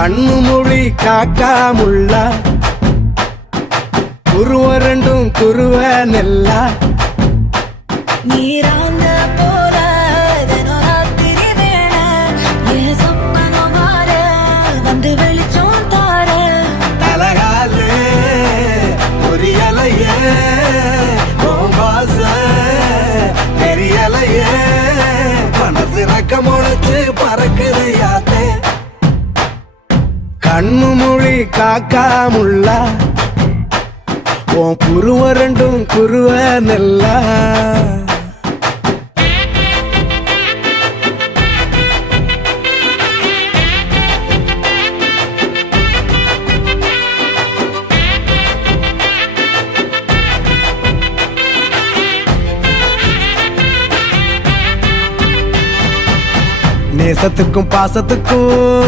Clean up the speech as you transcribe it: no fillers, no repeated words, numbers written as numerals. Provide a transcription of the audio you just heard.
கண்ணு மொழி காக்காமுள்ள குருவரண்டும் குருவ நெல்லா நீராங்க போல தினராத்திரி வேள என் சொப்பனம் மாற வந்து வெளிச்சம் தார தலகாலே பொரியலையே பாச தெரியலையே மனசு ரக்க முளைச்சு பறக்குது யாத்தே கண்ணு மொழி காக்காமுள்ள உன் குருவரண்டும் குருவ நெல்லா நேசத்துக்கும் பாசத்துக்கும்